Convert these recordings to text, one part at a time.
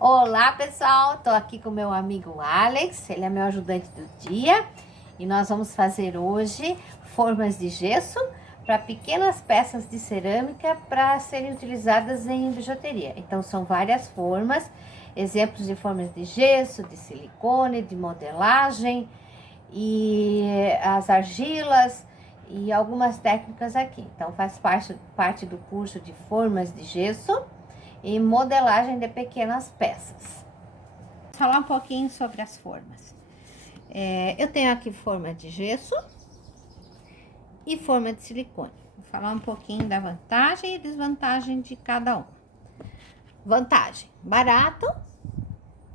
Olá pessoal, tô aqui com meu amigo Alex, ele é meu ajudante do dia e nós vamos fazer hoje formas de gesso para pequenas peças de cerâmica para serem utilizadas em bijuteria. Então são várias formas, exemplos de formas de gesso, de silicone, de modelagem e as argilas e algumas técnicas aqui. Então faz parte do curso de formas de gesso e modelagem de pequenas peças. Vou falar um pouquinho sobre as formas. Eu tenho aqui forma de gesso e forma de silicone. Vou falar um pouquinho da vantagem e desvantagem de cada uma. Vantagem: barato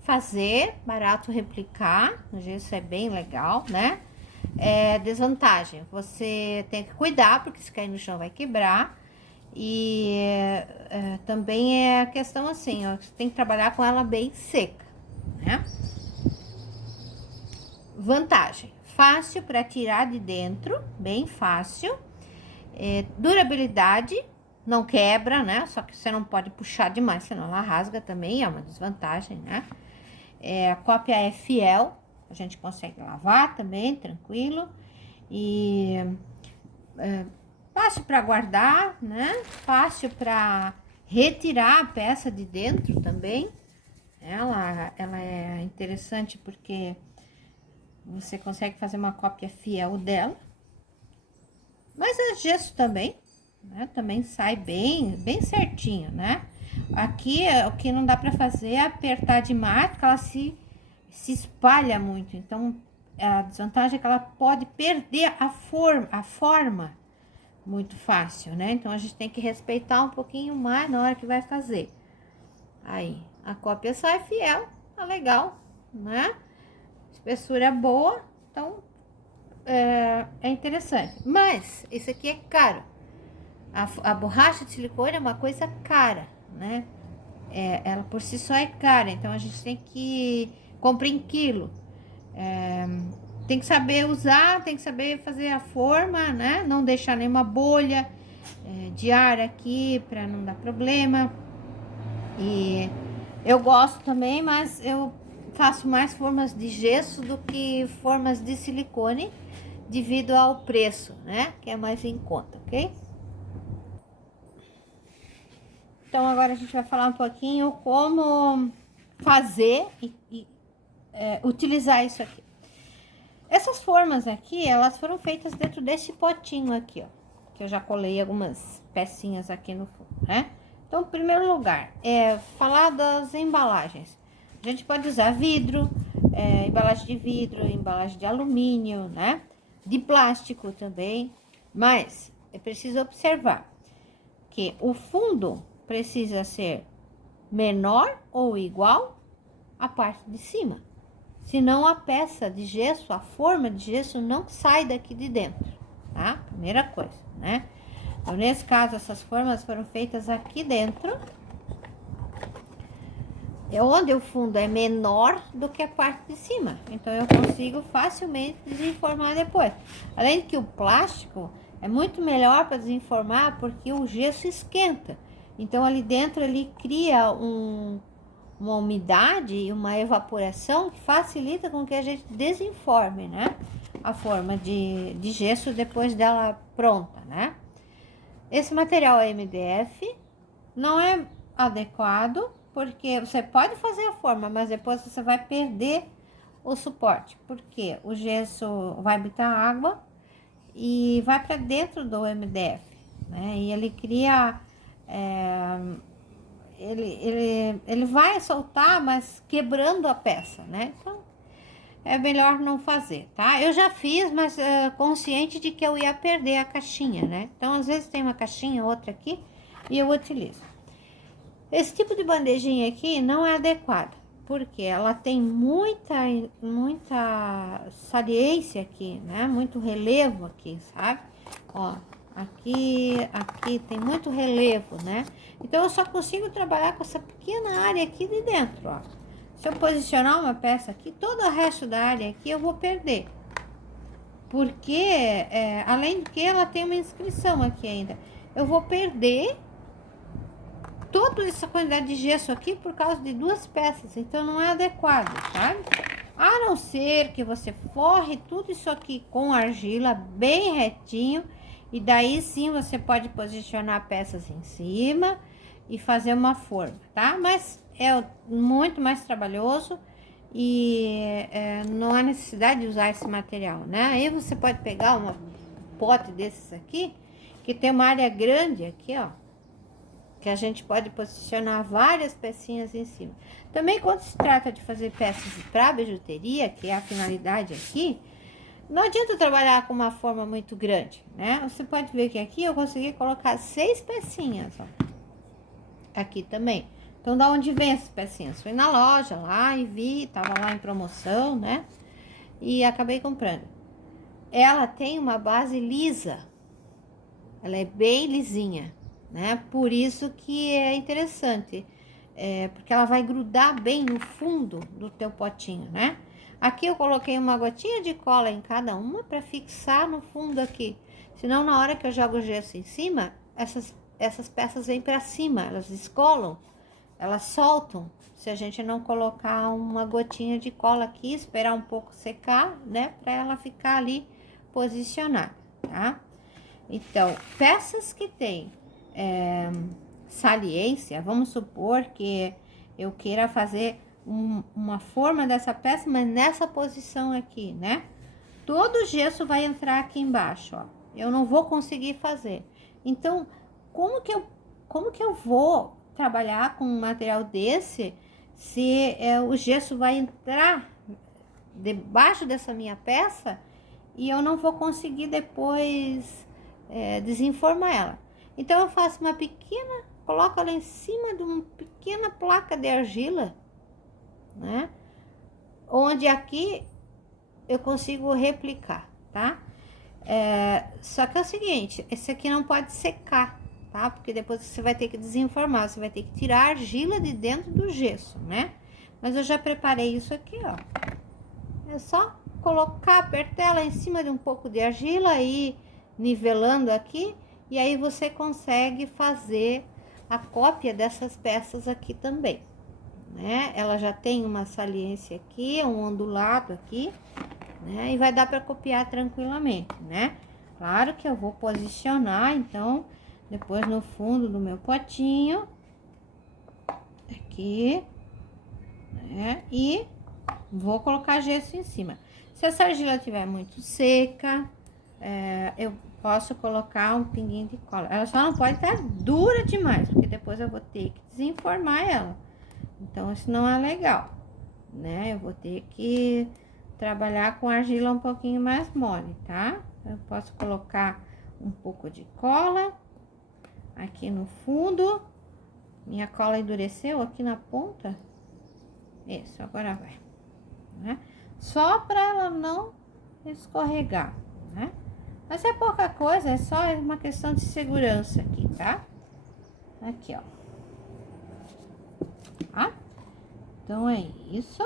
fazer, barato replicar. O gesso é bem legal, né? Desvantagem: você tem que cuidar, porque se cair no chão vai quebrar. E também é a questão assim, ó, você tem que trabalhar com ela bem seca, né? Vantagem: fácil para tirar de dentro, bem fácil. Durabilidade, não quebra, né? Só que você não pode puxar demais, senão ela rasga também, é uma desvantagem, né? A cópia é fiel, a gente consegue lavar também, tranquilo. E fácil para guardar, né? Fácil para retirar a peça de dentro também. Ela é interessante porque você consegue fazer uma cópia fiel dela. Mas é gesso também, né? Também sai bem certinho, né? Aqui o que não dá para fazer é apertar demais, porque ela se espalha muito. Então a desvantagem é que ela pode perder a forma muito fácil, né? Então a gente tem que respeitar um pouquinho mais na hora que vai fazer. Aí a cópia sai fiel, tá legal, né? Espessura boa, então é interessante. Mas isso aqui é caro. A borracha de silicone é uma coisa cara, né? Ela por si só é cara, então a gente tem que comprar em quilo. Tem que saber usar, tem que saber fazer a forma, né? Não deixar nenhuma bolha de ar aqui para não dar problema. E eu gosto também, mas eu faço mais formas de gesso do que formas de silicone, devido ao preço, né? Que é mais em conta, ok? Então agora a gente vai falar um pouquinho como fazer e utilizar isso aqui. Essas formas aqui, elas foram feitas dentro desse potinho aqui, ó. Que eu já colei algumas pecinhas aqui no fundo, né? Então, em primeiro lugar, falar das embalagens. A gente pode usar vidro, embalagem de vidro, embalagem de alumínio, né? De plástico também. Mas é preciso observar que o fundo precisa ser menor ou igual à parte de cima. Senão a peça de gesso, a forma de gesso não sai daqui de dentro, tá? Primeira coisa, né? Então, nesse caso, essas formas foram feitas aqui dentro, onde o fundo é menor do que a parte de cima. Então, eu consigo facilmente desenformar depois. Além de que o plástico é muito melhor para desenformar, porque o gesso esquenta. Então, ali dentro ele cria uma umidade e uma evaporação que facilita com que a gente desenforme, né? A forma de gesso depois dela pronta, né? Esse material MDF não é adequado, porque você pode fazer a forma, mas depois você vai perder o suporte, porque o gesso vai habitar água e vai para dentro do MDF, né? E ele cria... ele vai soltar, mas quebrando a peça, né? Então, é melhor não fazer, tá? Eu já fiz, mas consciente de que eu ia perder a caixinha, né? Então, às vezes tem uma caixinha, outra aqui, e eu utilizo. Esse tipo de bandejinha aqui não é adequada, porque ela tem muita saliência aqui, né? Muito relevo aqui, sabe? Ó, aqui tem muito relevo, né? Então, eu só consigo trabalhar com essa pequena área aqui de dentro, ó. Se eu posicionar uma peça aqui, todo o resto da área aqui eu vou perder. Porque, além de que ela tem uma inscrição aqui ainda, eu vou perder toda essa quantidade de gesso aqui por causa de 2 peças, então não é adequado, sabe? A não ser que você forre tudo isso aqui com argila bem retinho, e daí sim você pode posicionar peças em cima e fazer uma forma, tá? Mas é muito mais trabalhoso e não há necessidade de usar esse material, né? Aí você pode pegar um pote desses aqui, que tem uma área grande aqui, ó, que a gente pode posicionar várias pecinhas em cima. Também quando se trata de fazer peças para bijuteria, que é a finalidade aqui, não adianta trabalhar com uma forma muito grande, né? Você pode ver que aqui eu consegui colocar 6 pecinhas, ó. Aqui também. Então, da onde vem essas pecinhas? Fui na loja lá e vi, tava lá em promoção, né? E acabei comprando. Ela tem uma base lisa. Ela é bem lisinha, né? Por isso que é interessante. Porque ela vai grudar bem no fundo do teu potinho, né? Aqui eu coloquei uma gotinha de cola em cada uma para fixar no fundo aqui. Senão, na hora que eu jogo o gesso em cima, essas peças vêm para cima, elas descolam, elas soltam. Se a gente não colocar uma gotinha de cola aqui, esperar um pouco secar, né? Para ela ficar ali posicionada, tá? Então, peças que tem saliência, vamos supor que eu queira fazer uma forma dessa peça, mas nessa posição aqui, né? Todo o gesso vai entrar aqui embaixo, ó. Eu não vou conseguir fazer. Então, como que eu vou trabalhar com um material desse se o gesso vai entrar debaixo dessa minha peça e eu não vou conseguir depois desenformar ela? Então, eu faço uma pequena, coloco ela em cima de uma pequena placa de argila, né? Onde aqui eu consigo replicar, tá? Só que é o seguinte, esse aqui não pode secar, tá? Porque depois você vai ter que desenformar, você vai ter que tirar a argila de dentro do gesso, né? Mas eu já preparei isso aqui, ó. É só colocar, apertar ela em cima de um pouco de argila e nivelando aqui, e aí você consegue fazer a cópia dessas peças aqui também, né? Ela já tem uma saliência aqui, um ondulado aqui, né? E vai dar para copiar tranquilamente, né? Claro que eu vou posicionar, então, depois no fundo do meu potinho, aqui, né? E vou colocar gesso em cima. Se essa argila estiver muito seca, eu posso colocar um pinguinho de cola. Ela só não pode estar dura demais, porque depois eu vou ter que desenformar ela. Então, isso não é legal, né? Eu vou ter que trabalhar com argila um pouquinho mais mole, tá? Eu posso colocar um pouco de cola aqui no fundo. Minha cola endureceu aqui na ponta. Isso, agora vai, né? Só para ela não escorregar, né? Mas é pouca coisa, é só uma questão de segurança aqui, tá? Aqui, ó. Tá? Então, é isso.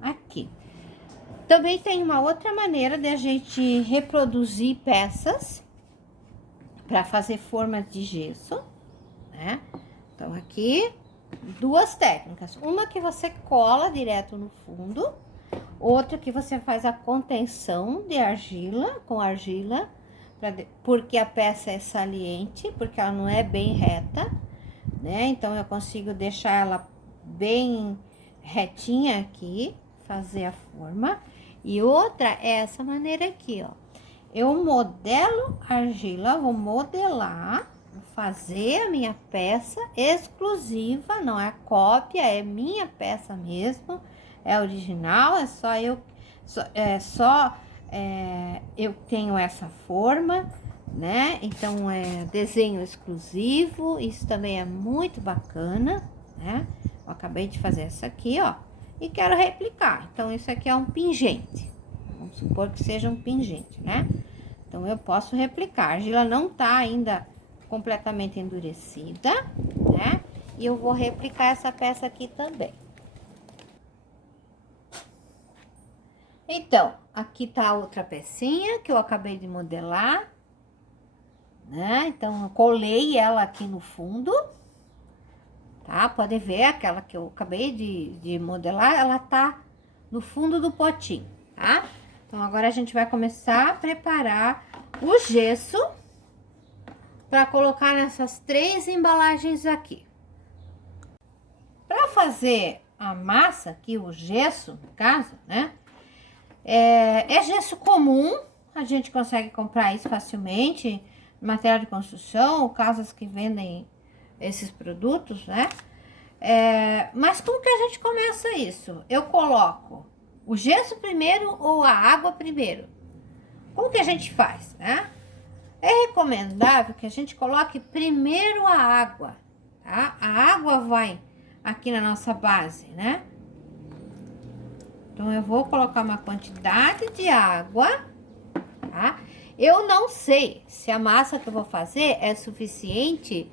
Aqui. Também tem uma outra maneira de a gente reproduzir peças para fazer formas de gesso, né? Então, aqui, 2 técnicas. Uma que você cola direto no fundo, outra que você faz a contenção de argila, com argila, porque a peça é saliente, porque ela não é bem reta, né? Então, eu consigo deixar ela bem retinha aqui, fazer a forma. E outra é essa maneira aqui, ó. Eu modelo argila, vou modelar, vou fazer a minha peça exclusiva, não é cópia, é minha peça mesmo, é original, é só eu, eu tenho essa forma, né? Então, é desenho exclusivo, isso também é muito bacana, né? Eu acabei de fazer essa aqui, ó, e quero replicar. Então, isso aqui é um pingente. Vamos supor que seja um pingente, né? Então, eu posso replicar. A argila não tá ainda completamente endurecida, né? E eu vou replicar essa peça aqui também. Então, aqui tá a outra pecinha que eu acabei de modelar, né? Então, eu colei ela aqui no fundo. tá? Pode ver, aquela que eu acabei de modelar, ela tá no fundo do potinho, tá? Então, agora a gente vai começar a preparar o gesso para colocar nessas 3 embalagens aqui. Para fazer a massa aqui, o gesso, no caso, né? É gesso comum, a gente consegue comprar isso facilmente, material de construção, casas que vendem esses produtos, né? Mas como que a gente começa isso? Eu coloco o gesso primeiro ou a água primeiro? Como que a gente faz, né? É recomendável que a gente coloque primeiro a água, tá? A água vai aqui na nossa base, né? Então, eu vou colocar uma quantidade de água, tá? Eu não sei se a massa que eu vou fazer é suficiente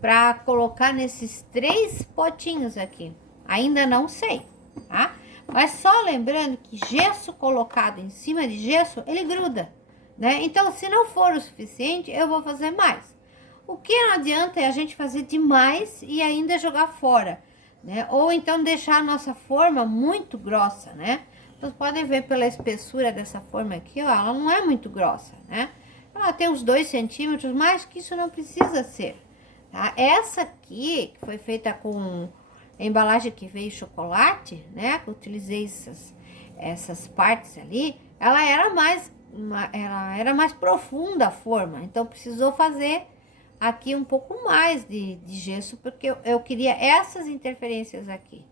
para colocar nesses 3 potinhos aqui. Ainda não sei, tá? Mas só lembrando que gesso colocado em cima de gesso, ele gruda, né? Então, se não for o suficiente, eu vou fazer mais. O que não adianta é a gente fazer demais e ainda jogar fora, né? Ou então deixar a nossa forma muito grossa, né? Vocês podem ver pela espessura dessa forma aqui, ó, ela não é muito grossa, né? Ela tem uns 2 centímetros, mais que isso não precisa ser, tá? Essa aqui, que foi feita com a embalagem que veio chocolate, né? Que eu utilizei essas partes ali, ela era mais profunda a forma, então precisou fazer aqui um pouco mais de gesso, porque eu queria essas interferências aqui,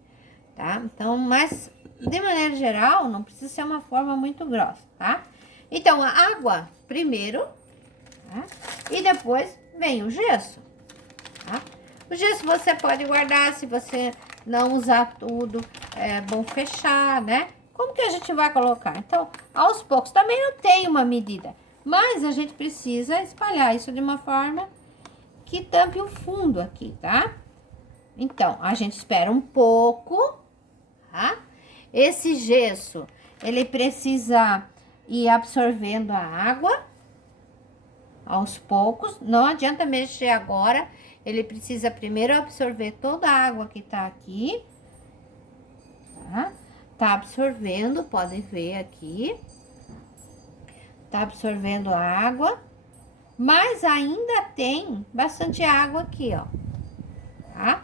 tá? Então, mas de maneira geral, não precisa ser uma forma muito grossa, tá? Então, a água primeiro, tá? E depois vem o gesso, tá? O gesso você pode guardar, se você não usar tudo, é bom fechar, né? Como que a gente vai colocar? Então, aos poucos, também não tem uma medida, mas a gente precisa espalhar isso de uma forma que tampe o fundo aqui, tá? Então, a gente espera um pouco, tá? Esse gesso, ele precisa ir absorvendo a água aos poucos. Não adianta mexer agora, ele precisa primeiro absorver toda a água que tá aqui, tá? Tá absorvendo, podem ver aqui. Tá absorvendo a água. Mas ainda tem bastante água aqui, ó, tá?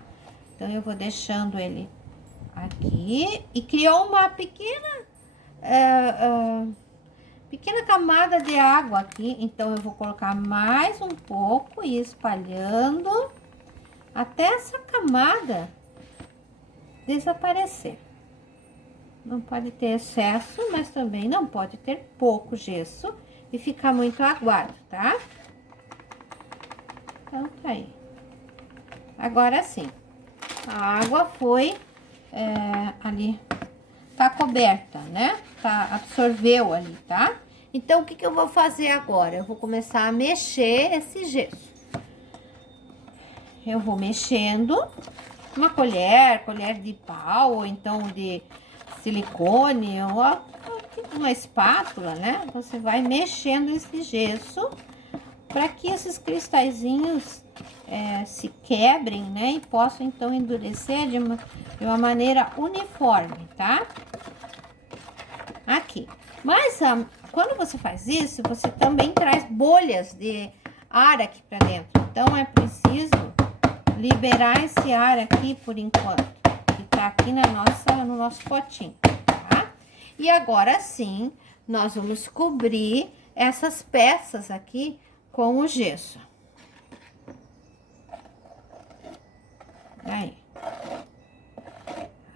Então, eu vou deixando ele aqui e criou uma pequena camada de água aqui. Então, eu vou colocar mais um pouco e espalhando até essa camada desaparecer. Não pode ter excesso, mas também não pode ter pouco gesso e ficar muito aguado, tá? Então, tá aí. Agora sim, a água foi ali, tá coberta, né? Absorveu ali, tá? Então, o que que eu vou fazer agora? Eu vou começar a mexer esse gesso. Eu vou mexendo uma colher de pau, ou então de silicone, ou uma espátula, né? Você vai mexendo esse gesso para que esses cristalzinhos se quebrem, né? E possam, então, endurecer de uma maneira uniforme, tá? Aqui. Mas, quando você faz isso, você também traz bolhas de ar aqui para dentro. Então, é preciso liberar esse ar aqui por enquanto, que tá aqui no nosso potinho, tá? E agora sim, nós vamos cobrir essas peças aqui com o gesso. Aí.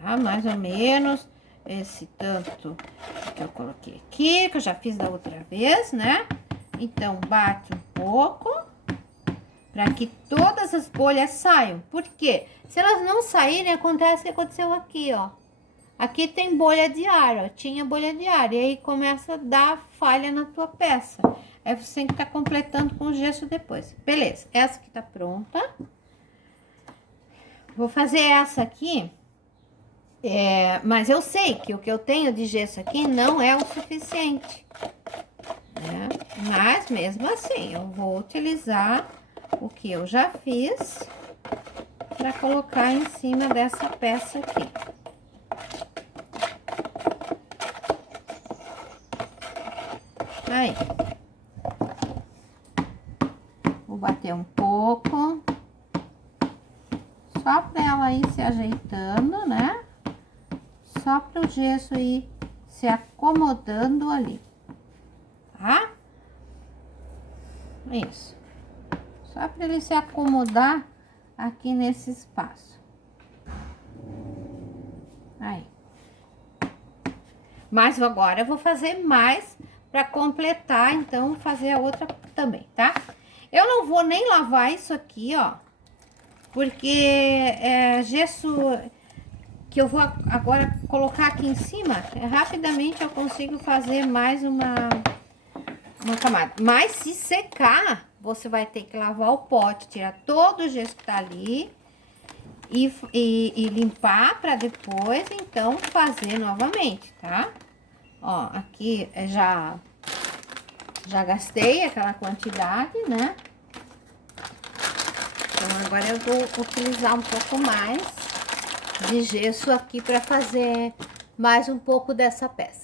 Tá? Mais ou menos esse tanto que eu coloquei aqui, que eu já fiz da outra vez, né? Então, bate um pouco para que todas as bolhas saiam. Por quê? Se elas não saírem, acontece o que aconteceu aqui, ó. Aqui tem bolha de ar, ó. Tinha bolha de ar. E aí começa a dar falha na tua peça. Aí você tem que estar completando com o gesso depois. Beleza, essa aqui tá pronta. Vou fazer essa aqui. Mas eu sei que o que eu tenho de gesso aqui não é o suficiente, né? Mas mesmo assim, eu vou utilizar o que eu já fiz para colocar em cima dessa peça aqui. Aí. Vou bater um pouco. Só para ela ir se ajeitando, né? Só para o gesso ir se acomodando ali, tá? Isso. Só para ele se acomodar aqui nesse espaço. Aí. Mas agora eu vou fazer mais para completar, então, fazer a outra também, tá? Eu não vou nem lavar isso aqui, ó, porque é gesso que eu vou agora colocar aqui em cima, rapidamente eu consigo fazer mais uma camada. Mas se secar, você vai ter que lavar o pote, tirar todo o gesso que tá ali e limpar para depois, então, fazer novamente, tá? Ó, aqui já gastei aquela quantidade, né? Então, agora eu vou utilizar um pouco mais de gesso aqui para fazer mais um pouco dessa peça.